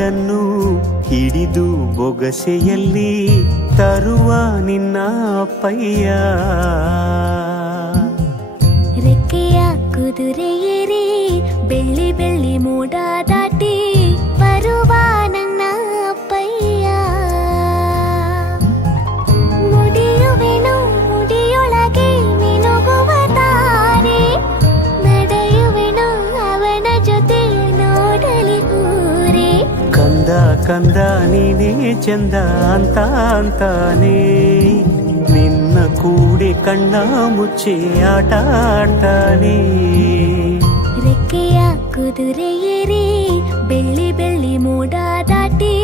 ಎರಡನ್ನೂ ಹಿಡಿದು ಬೊಗಸೆಯಲ್ಲಿ ತರುವ ನಿನ್ನ ಅಪ್ಪಯ್ಯ. ರೆಕ್ಕೆಯ ಕುದುರೆ ಏರಿ ಬೆಳ್ಳಿ ಬೆಳ್ಳಿ ಮೋಡ ದಾಟಿ ಬರುವ ನನ್ನ ಅಪ್ಪಯ್ಯ. ಮುಡಿಯುವೆನು ಮುಡಿಯೊಳಗೆ ಮಿನುಗುವ ತಾರೆ, ನಡೆಯುವೆನು ಅವನ ಜೊತೆ ನೋಡಲಿ ಊರೇ. ಕಂದ ಕಂದ ನೀನೇ ಚಂದ ಅಂತ ಅಂತಾನೆ, ನಿನ್ನ ಕೂಡೆ ಕಣ್ಣ ಮುಚ್ಚೆ ಆಟ ಆಡ್ತಾನೆ. ರೆಕ್ಕೆಯ ಕುದುರೆ ಏರಿ ಬೆಳ್ಳಿ ಬೆಳ್ಳಿ ಮೋಡ ದಾಟಿ